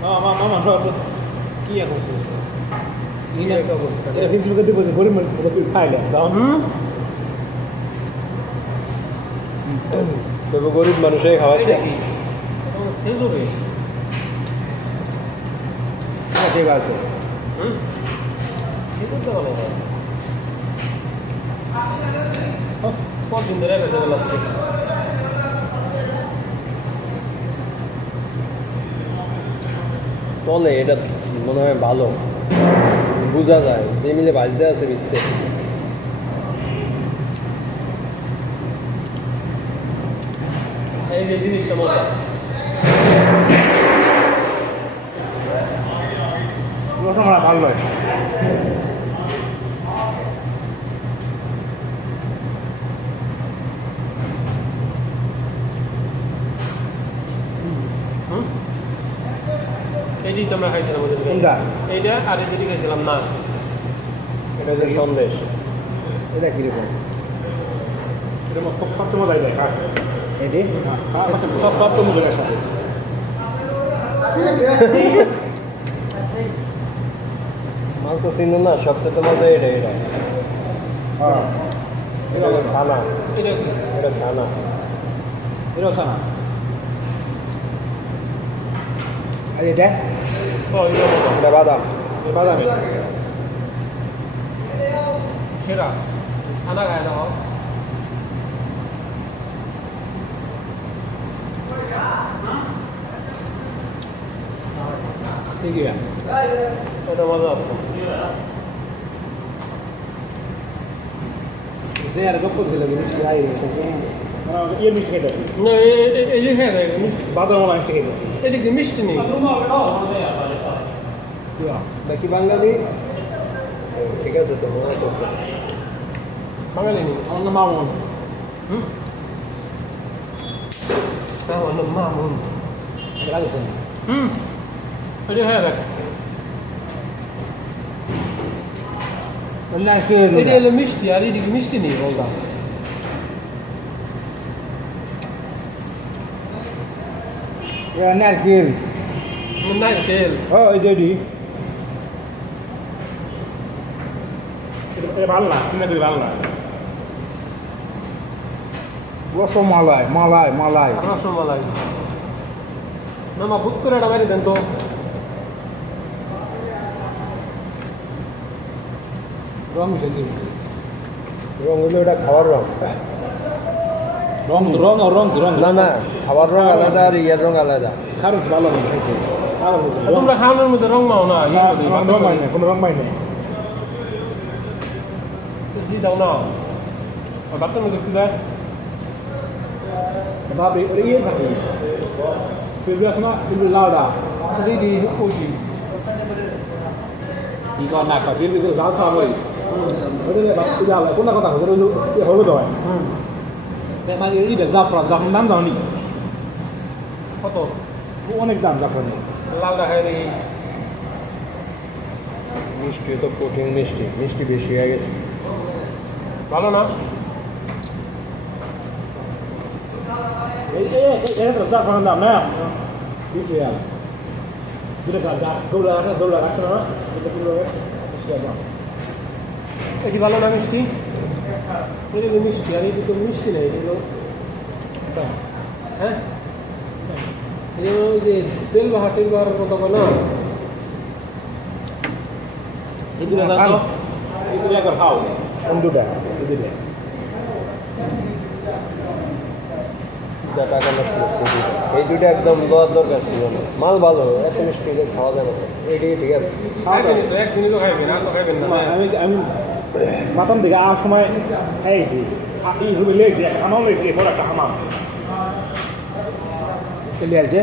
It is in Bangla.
মামা সব কি এখন অবস্থা এটা ফেসবুকে দিব যে গরিব মানুষ খাইলে তবে গরিব মানুষই খাওয়াচ্ছে ঠিক আছে কদিন ধরে বেঁচে লাগছে চলে এটা মনে হয় ভালো বোঝা যায় যে মিলে বাজতে আছে ভিতরে এই যে জিনিসটা মজা রসমালাই ভালো হয় এইটাই তো আমরা খাইছিলাম কোনটা এইটা আর যেটি খাইছিলাম না এটা যে সন্দেশ এটা কিরকম এটা সবসময় যাই যায় হ্যাঁ এটি সব তো মজা সাথে মাংস চিনল না সবচেয়ে মজা এটা এটা হ্যাঁ এটা হলো ছানা এটা কি এটা ছানা এটাও সানা আর এটা ও এটা মজা এটা বাদাম বাদামি সেরা খানা খায় না ঠিকই আছে এটা মজা আছে যে আর গপ্প ছিল মিষ্টি আই ইয়ে মিষ্টি খেতে না এই যে হ্যাঁ বাদাম মিষ্টি খেতে এটা কি মিষ্টি নেই নাকি বাঙালি ঠিক আছে তো মনে হচ্ছে বাঙালি নেই আমার নাম মামুন আমার নাম মামুন লাগছে এটা হ্যাঁ দেখ না কি এটা হলো মিষ্টি আর এদিকে মিষ্টি নেই বললাম এটা নারকেল নারকেল ও এই যে এটা ভালো না কিনা করে ভালো না রসমালাই মালাই মালাই রসমালাই না মা বুক করে এটা বাইরে দেন তো রং মিশে দিন রং হলো এটা খাওয়ার রং রং রং রং রং না না খাওয়ার রং আলাদা আর ইয়ার রং আলাদা খারুক ভালো না তোমরা খাওয়ানোর মধ্যে রং মাও না রং পাই না কোনো রং পাই না জি দাও না বাচ্চার মধ্যে কি দেয় ভাবি ওটা ইয়ে থাকে পেঁপে আছে না কিন্তু লাউডা রেডি ওই ই কর না কর পেঁপে তো জাল খাওয়া বলিস ওটা জাল কোনটা কথা হলুদ হয় মানে এই জাফরান জাফরান দাম দাও নি কত অনেক দাম জাফরানের লাল দেখায় দেখি মিষ্টি তো কঠিন মিষ্টি মিষ্টি বেশি হয়ে গেছে ভালো না এই জাফরানের দাম না বেশি আর যেটা দৌড়া রাখছে না এটা পুরো বেশি দাম এটি ভালো না মিষ্টি এটা মিষ্টি আর এটি তো মিষ্টি নেই এগুলো হ্যাঁ এগুলো ওই যে তেল বাহার মতো না এগুলো খাও এগুলো একবার খাও কোন দুটা এগুলো টাকা নষ্ট করছে এই দুটো একদম দেওয়ার দরকার ছিল না মাল ভালো এত মিষ্টি খাওয়া যাবে না এইটাই ঠিক আছে একদিনই তো খাইবেন আর তো খাইবেন না আমি প্রথম দিকে আসার সময় খাইছি এই রুমে লেগেছি একটা হামাম লেগেছি বড় একটা হামাম চলে আসছে